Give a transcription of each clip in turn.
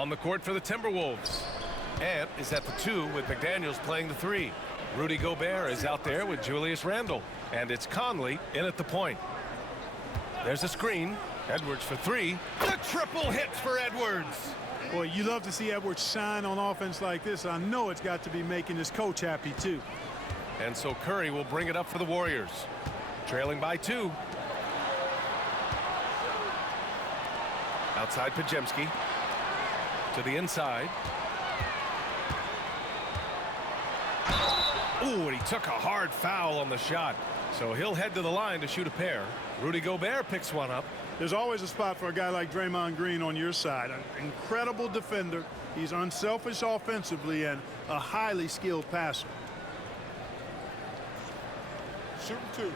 On the court for the Timberwolves. Ant is at the 2 with McDaniels playing the 3. Rudy Gobert is out there with Julius Randle. And it's Conley in at the point. There's a screen. Edwards for 3. The triple hits for Edwards. Boy, you love to see Edwards shine on offense like this. I know it's got to be making his coach happy, too. And so Curry will bring it up for the Warriors. Trailing by 2. Outside Podziemski. To the inside. Ooh, and he took a hard foul on the shot. So he'll head to the line to shoot a pair. Rudy Gobert picks one up. There's always a spot for a guy like Draymond Green on your side. An incredible defender. He's unselfish offensively and a highly skilled passer. Shooting 2.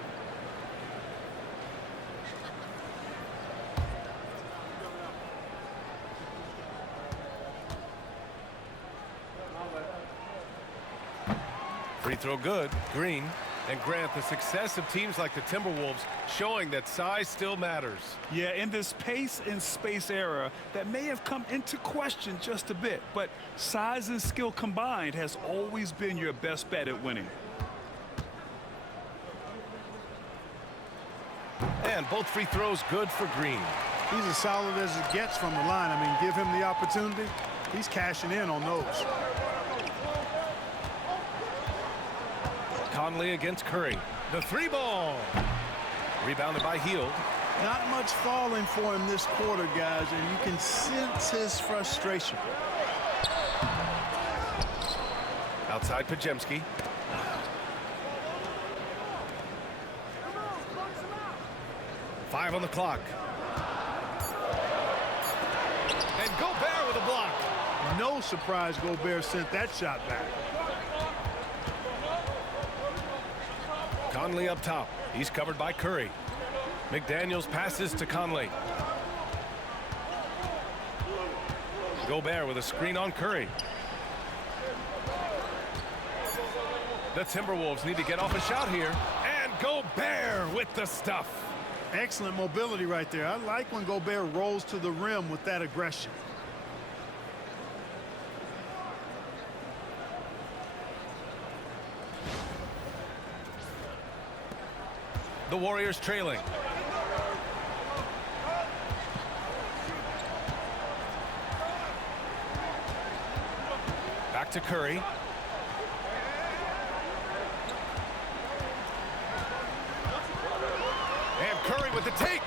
Free throw good. Green. And Grant, the success of teams like the Timberwolves showing that size still matters. Yeah, in this pace and space era, that may have come into question just a bit, but size and skill combined has always been your best bet at winning. And both free throws good for Green. He's as solid as it gets from the line. I mean, give him the opportunity. He's cashing in on those. Conley against Curry. The 3-ball. Rebounded by Hield. Not much falling for him this quarter, guys, and you can sense his frustration. Outside Podziemski. Five on the clock. And Gobert with a block. No surprise Gobert sent that shot back. Conley up top. He's covered by Curry. McDaniels passes to Conley. Gobert with a screen on Curry. The Timberwolves need to get off a shot here. And Gobert with the stuff. Excellent mobility right there. I like when Gobert rolls to the rim with that aggression. The Warriors trailing. Back to Curry. And Curry with the take.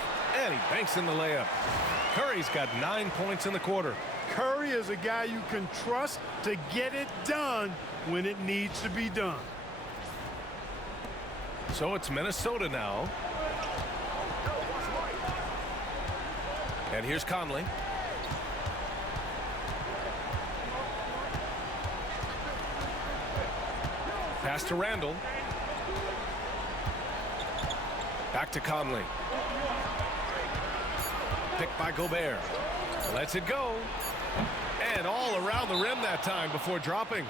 And he banks in the layup. Curry's got 9 points in the quarter. Curry is a guy you can trust to get it done when it needs to be done. So it's Minnesota now. And here's Conley. Pass to Randle. Back to Conley. Picked by Gobert. Lets it go. And all around the rim that time before dropping.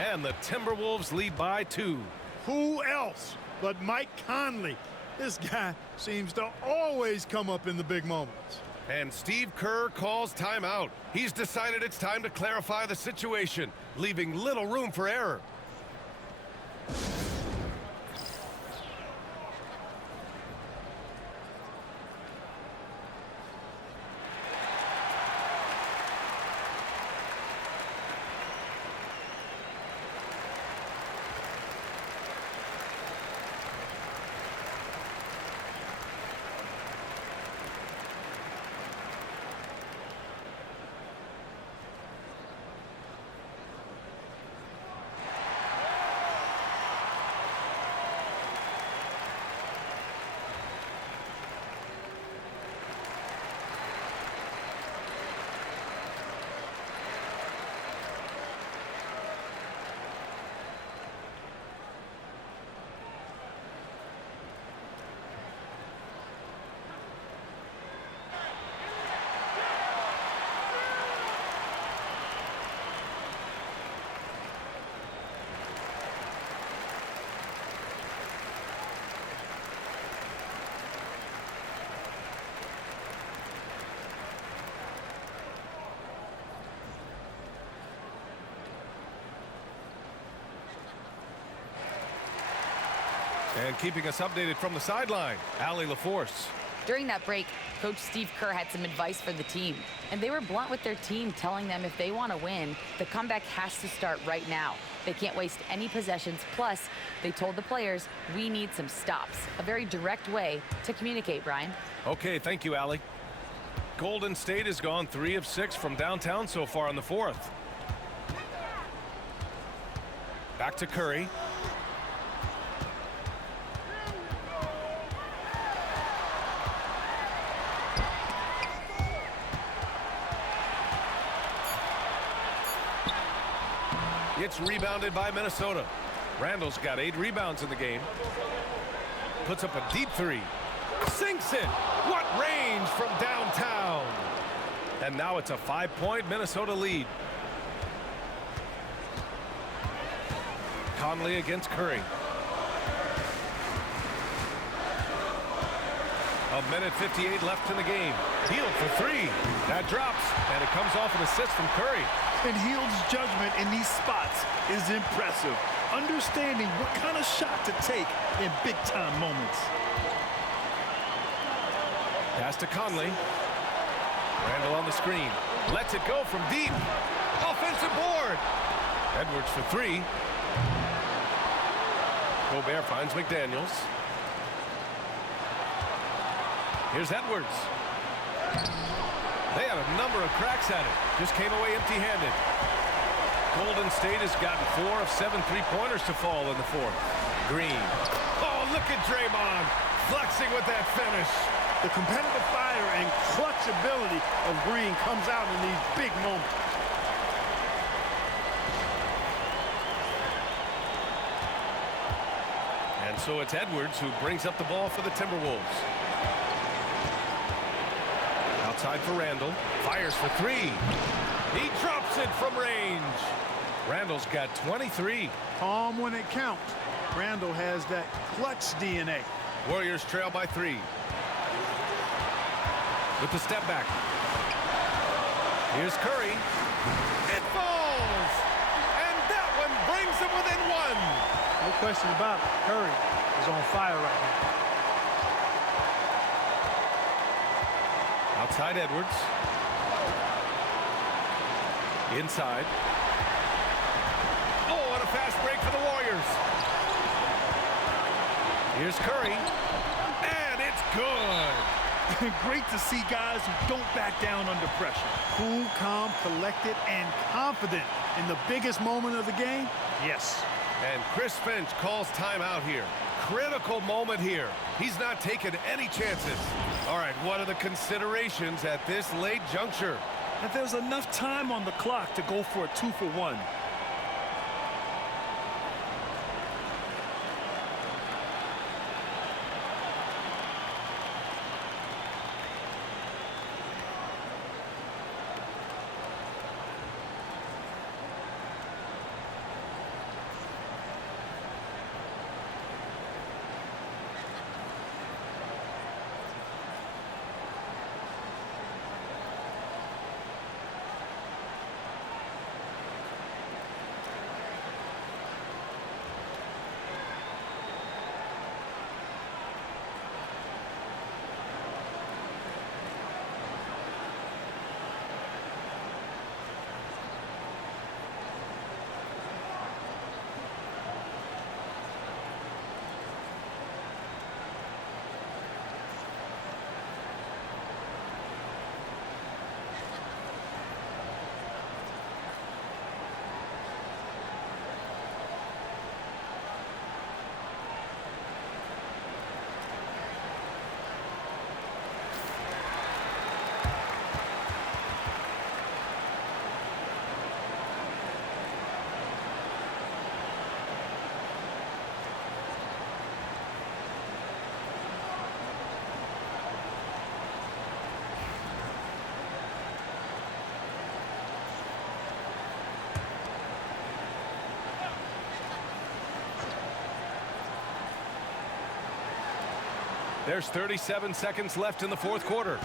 And the Timberwolves lead by 2. Who else but Mike Conley? This guy seems to always come up in the big moments. And Steve Kerr calls timeout. He's decided it's time to clarify the situation, leaving little room for error. And keeping us updated from the sideline, Allie LaForce. During that break, Coach Steve Kerr had some advice for the team. And they were blunt with their team, telling them if they want to win, the comeback has to start right now. They can't waste any possessions. Plus, they told the players, we need some stops. A very direct way to communicate, Brian. Okay, thank you, Allie. Golden State has gone 3 of 6 from downtown so far in the fourth. Back to Curry. It's rebounded by Minnesota. Randall's got 8 rebounds in the game. Puts up a deep 3. Sinks it. What range from downtown. And now it's a 5-point Minnesota lead. Conley against Curry. A minute 58 left in the game. Hield for 3. That drops, and it comes off an assist from Curry. And Hield's judgment in these spots is impressive. Understanding what kind of shot to take in big-time moments. Pass to Conley. Randall on the screen. Lets it go from deep. Offensive board. Edwards for 3. Gobert finds McDaniels. Here's Edwards. They had a number of cracks at it. Just came away empty-handed. Golden State has gotten 4 of 7 three-pointers to fall in the fourth. Green. Oh, look at Draymond flexing with that finish. The competitive fire and clutch ability of Green comes out in these big moments. And so it's Edwards who brings up the ball for the Timberwolves. Outside for Randall. Fires for 3. He drops it from range. Randall's got 23. Calm when it counts. Randall has that clutch DNA. Warriors trail by 3. With the step back. Here's Curry. It falls! And that one brings them within 1. No question about it. Curry is on fire right now. Outside Edwards. Inside. Oh, and a fast break for the Warriors. Here's Curry. And it's good. Great to see guys who don't back down under pressure. Cool, calm, collected, and confident in the biggest moment of the game. Yes. And Chris Finch calls timeout here. Critical moment here. He's not taking any chances. All right, what are the considerations at this late juncture? And there's enough time on the clock to go for a 2-for-1. There's 37 seconds left in the fourth quarter.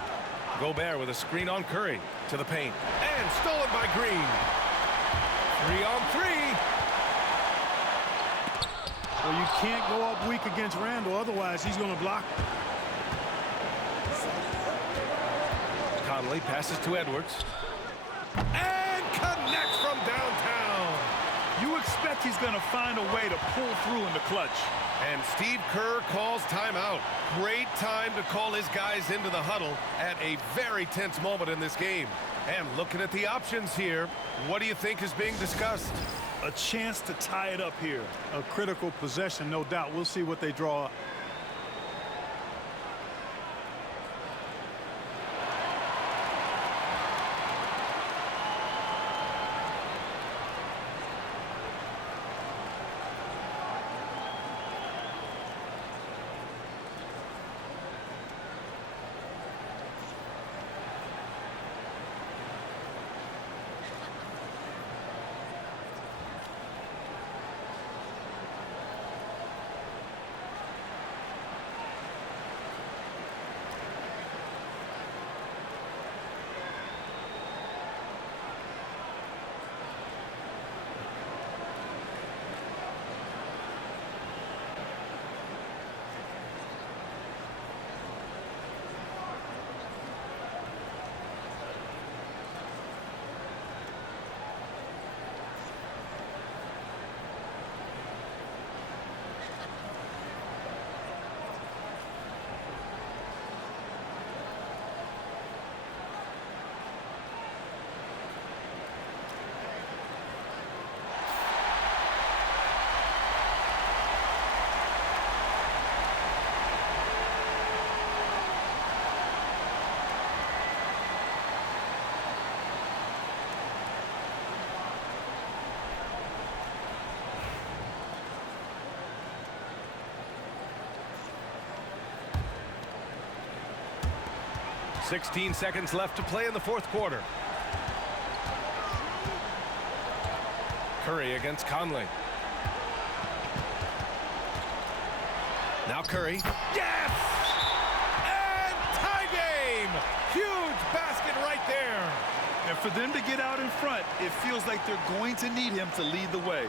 Gobert with a screen on Curry to the paint. And stolen by Green. 3 on 3. Well, you can't go up weak against Randall, otherwise he's going to block. Conley passes to Edwards. And connects from downtown. You expect he's going to find a way to pull through in the clutch. And Steve Kerr calls timeout. Great time to call his guys into the huddle at a very tense moment in this game. And looking at the options here, what do you think is being discussed? A chance to tie it up here. A critical possession, no doubt. We'll see what they draw up. "16 seconds left to play in the fourth quarter. Curry against Conley. Now Curry. Yes! And tie game! Huge basket right there. And for them to get out in front, it feels like they're going to need him to lead the way.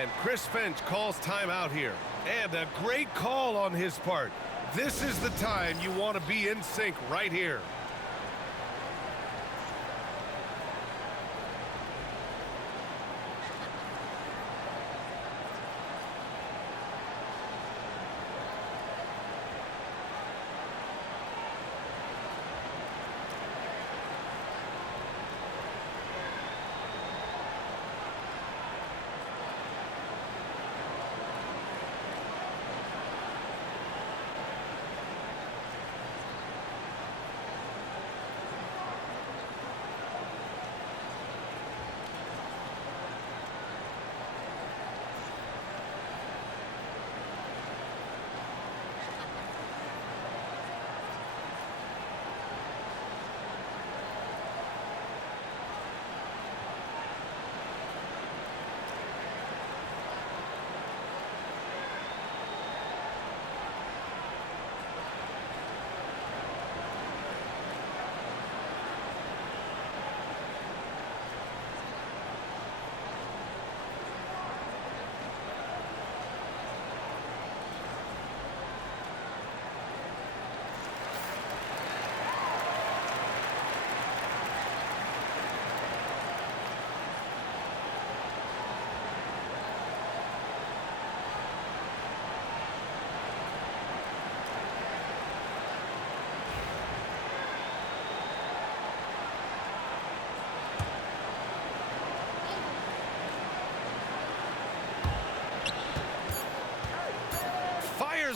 And Chris Finch calls timeout here. And a great call on his part. This is the time you want to be in sync right here.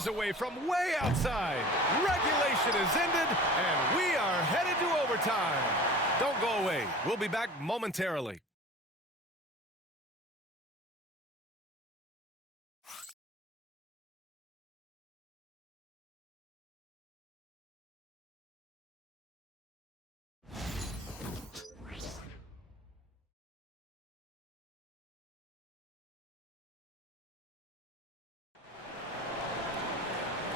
Away from way outside. Regulation is ended, and we are headed to overtime. Don't go away. We'll be back momentarily.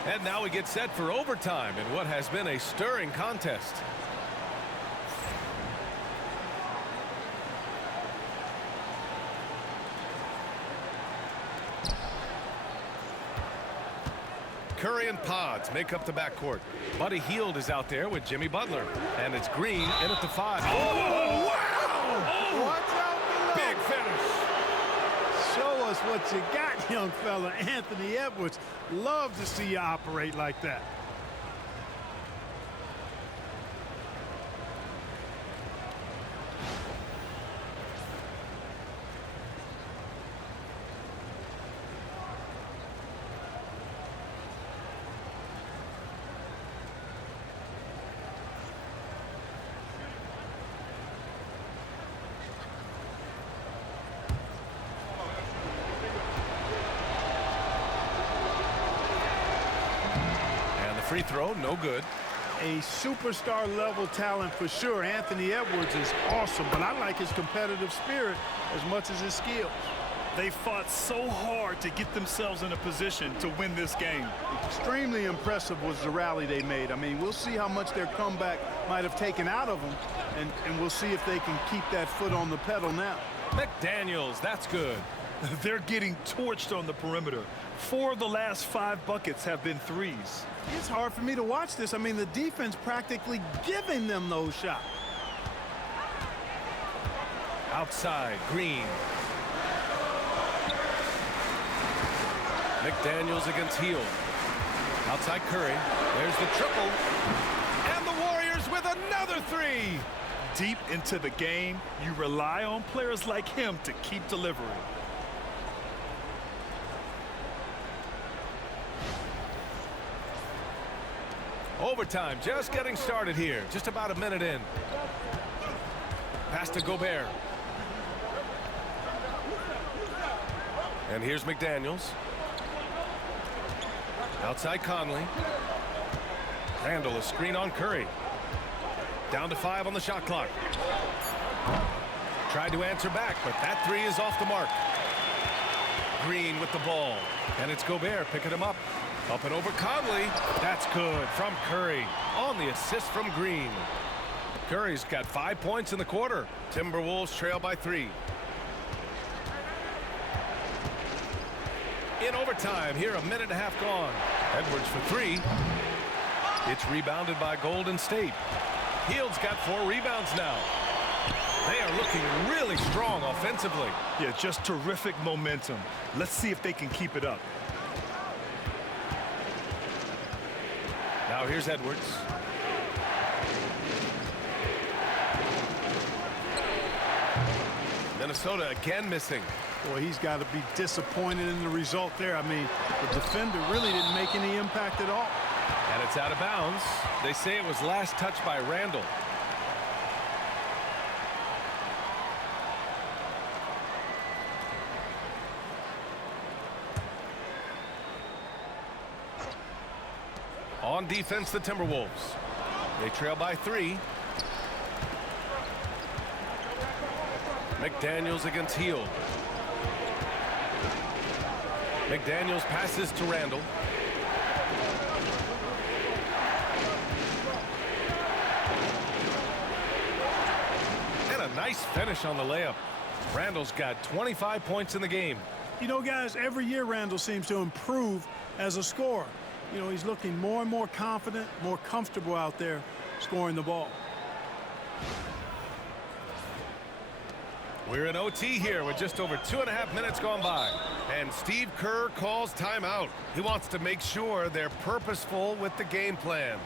And now we get set for overtime in what has been a stirring contest. Curry and Pods make up the backcourt. Buddy Hield is out there with Jimmy Butler. And it's Green in at the 5. Oh, wow! Oh. Watch out below. Big finish. Show us what you got, young fella. Anthony Edwards, love to see you operate like that. Free throw, no good. A superstar level talent for sure. Anthony Edwards is awesome, but I like his competitive spirit as much as his skills. They fought so hard to get themselves in a position to win this game. Extremely impressive was the rally they made. I mean, we'll see how much their comeback might have taken out of them, and we'll see if they can keep that foot on the pedal now. McDaniels, that's good. They're getting torched on the perimeter. 4 of the last 5 buckets have been threes. It's hard for me to watch this. I mean, the defense practically giving them those shots. Outside, Green. McDaniels against Hield. Outside Curry. There's the triple. And the Warriors with another 3. Deep into the game, you rely on players like him to keep delivering. Overtime just getting started here. Just about a minute in. Pass to Gobert. And here's McDaniels. Outside Conley. Randall, a screen on Curry. Down to 5 on the shot clock. Tried to answer back, but that 3 is off the mark. Green with the ball. And it's Gobert picking him up. Up and over Conley. That's good from Curry on the assist from Green. Curry's got 5 points in the quarter. Timberwolves trail by 3. In overtime, here a minute and a half gone. Edwards for 3. It's rebounded by Golden State. Hield's got 4 rebounds now. They are looking really strong offensively. Yeah, just terrific momentum. Let's see if they can keep it up. Now here's Edwards. Minnesota again missing. Boy, he's got to be disappointed in the result there. I mean, the defender really didn't make any impact at all. And it's out of bounds. They say it was last touched by Randall. On defense, the Timberwolves. They trail by 3. McDaniels against Hield. McDaniels passes to Randall. And a nice finish on the layup. Randall's got 25 points in the game. You know, guys, every year Randall seems to improve as a scorer. You know, he's looking more and more confident, more comfortable out there scoring the ball. We're in OT here with just over 2.5 minutes gone by. And Steve Kerr calls timeout. He wants to make sure they're purposeful with the game plan.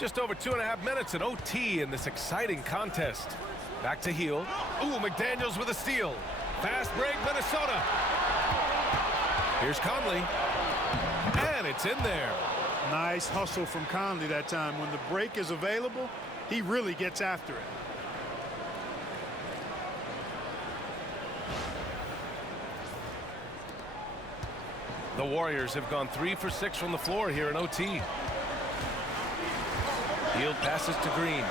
Just over 2.5 minutes in OT in this exciting contest. Back to heel. Ooh, McDaniels with a steal. Fast break, Minnesota. Here's Conley. And it's in there. Nice hustle from Conley that time. When the break is available, he really gets after it. The Warriors have gone 3 for 6 from the floor here in OT. Hield passes to Green.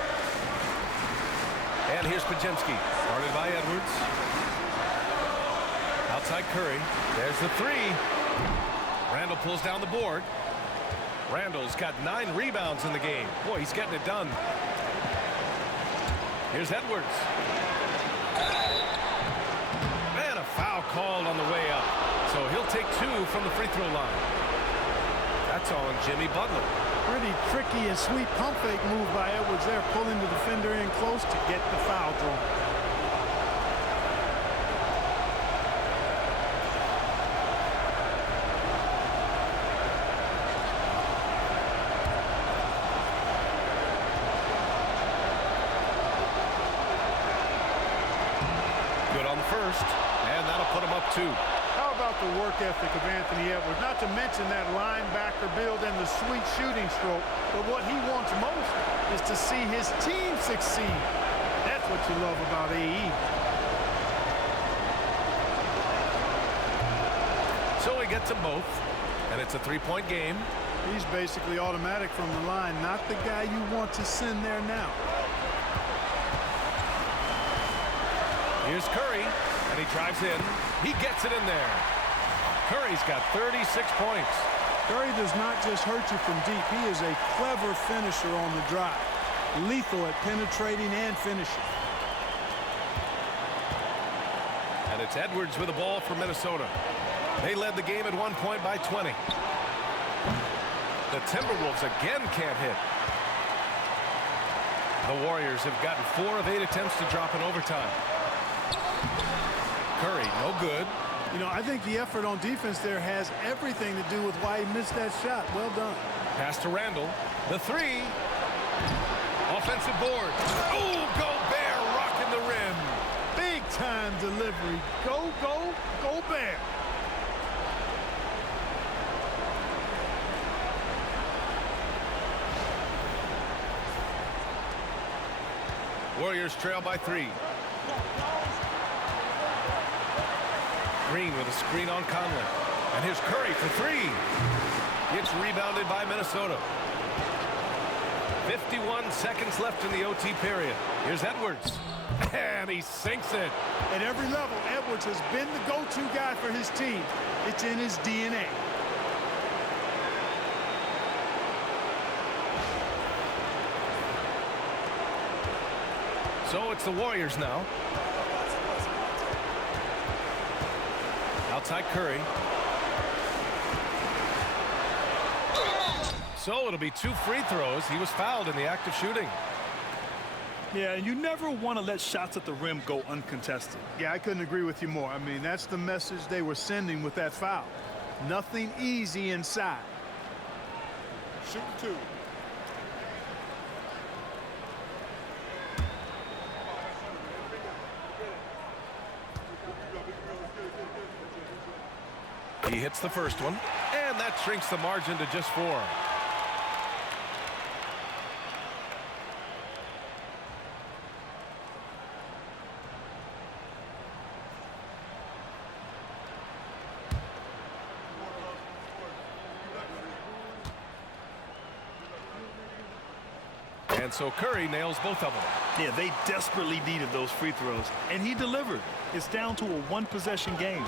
And here's Pajemski, guarded by Edwards. Outside Curry. There's the three. Randall pulls down the board. Randall's got 9 rebounds in the game. Boy, he's getting it done. Here's Edwards. And a foul called on the way up. So he'll take 2 from the free throw line. That's on Jimmy Butler. Pretty tricky and sweet pump fake move by Edwards there, pulling the defender in close to get the foul drawn. Good on the first, and that'll put him up 2. How about the work ethic of Anthony Edwards? Not to mention that linebacker build and the sweet shooting stroke, but what he wants most is to see his team succeed. That's what you love about AE. So he gets them both, and it's a 3-point game. He's basically automatic from the line, not the guy you want to send there now. Here's Curry, and he drives in. He gets it in there. Curry's got 36 points. Curry does not just hurt you from deep. He is a clever finisher on the drive. Lethal at penetrating and finishing. And it's Edwards with the ball for Minnesota. They led the game at 1 point by 20. The Timberwolves again can't hit. The Warriors have gotten 4 of 8 attempts to drop in overtime. Curry, no good. You know, I think the effort on defense there has everything to do with why he missed that shot. Well done. Pass to Randall. The 3. Offensive board. Oh, Gobert rocking the rim. Big time delivery. Go, go, go Bear. Warriors trail by 3. Green with a screen on Conley. And here's Curry for 3. It's rebounded by Minnesota. 51 seconds left in the OT period. Here's Edwards. And he sinks it. At every level, Edwards has been the go-to guy for his team. It's in his DNA. So it's the Warriors now. Outside Curry. So it'll be 2 free throws. He was fouled in the act of shooting. Yeah, and you never want to let shots at the rim go uncontested. Yeah, I couldn't agree with you more. I mean, that's the message they were sending with that foul. Nothing easy inside. Shoot 2. He hits the first one, and that shrinks the margin to just 4. And so Curry nails both of them. Yeah, they desperately needed those free throws, and he delivered. It's down to a 1-possession game.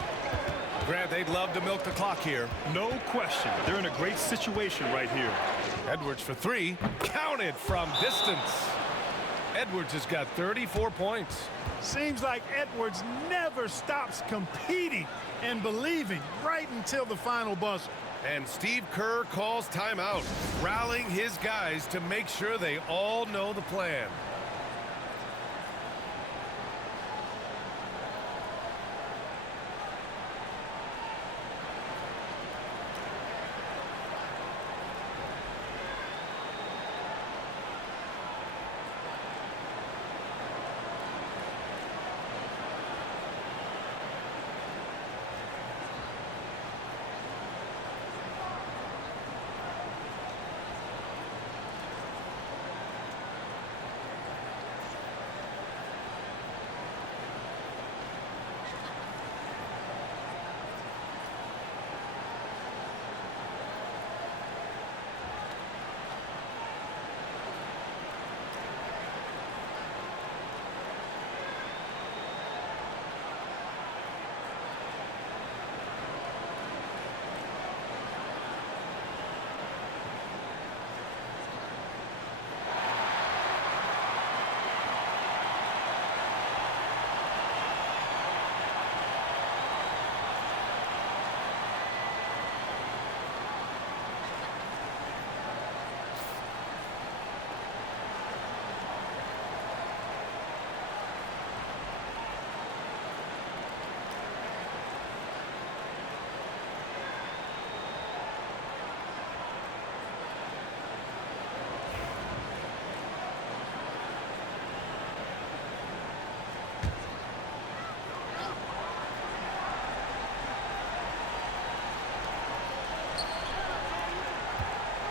Grant, they'd love to milk the clock here. No question. They're in a great situation right here. Edwards for 3. Counted from distance. Edwards has got 34 points. Seems like Edwards never stops competing and believing right until the final buzzer. And Steve Kerr calls timeout, rallying his guys to make sure they all know the plan.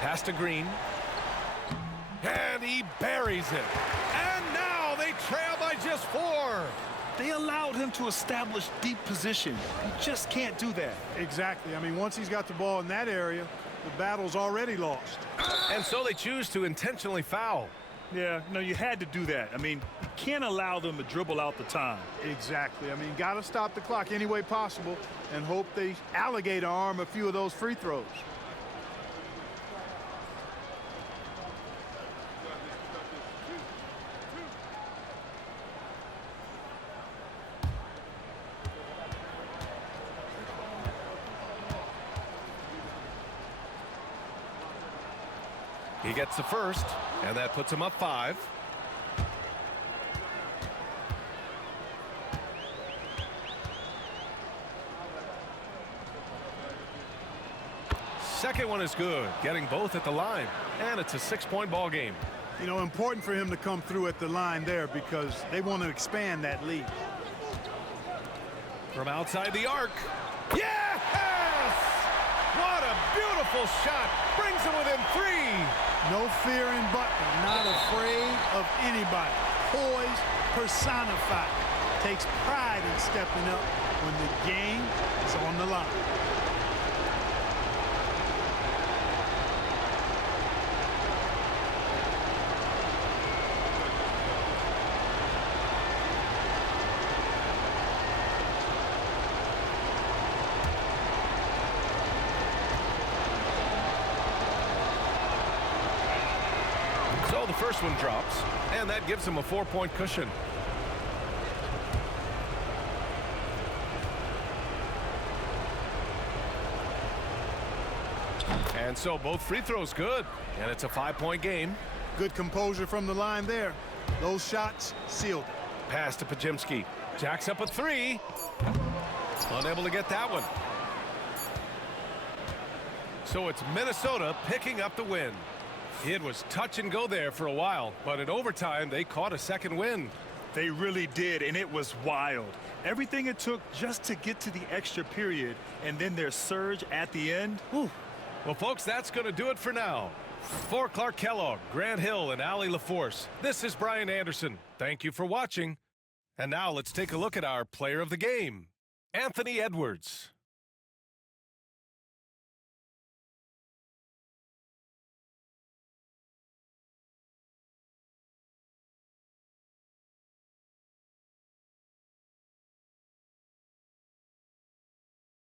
Pass to Green. And he buries it. And now they trail by just 4. They allowed him to establish deep position. You just can't do that. Exactly. I mean, once he's got the ball in that area, the battle's already lost. And so they choose to intentionally foul. Yeah, no, you had to do that. I mean, you can't allow them to dribble out the time. Exactly. I mean, got to stop the clock any way possible and hope they alligator arm a few of those free throws. He gets the first, and that puts him up 5. Second one is good, getting both at the line, and it's a 6-point ball game. You know, important for him to come through at the line there because they want to expand that lead. From outside the arc. Yes! What a beautiful shot. Brings him within 3. No fear in Butler, not afraid of anybody. Poise personified. Takes pride in stepping up when the game is on the line. So the first one drops, and that gives him a 4-point cushion. And so both free throws good, and it's a 5-point game. Good composure from the line there. Those shots sealed it. Pass to Pajimski. Jacks up a 3. Unable to get that one. So it's Minnesota picking up the win. It was touch and go there for a while, but in overtime, they caught a second win. They really did, and it was wild. Everything it took just to get to the extra period, and then their surge at the end. Whew. Well, folks, that's going to do it for now. For Clark Kellogg, Grant Hill, and Allie LaForce, this is Brian Anderson. Thank you for watching. And now let's take a look at our player of the game, Anthony Edwards.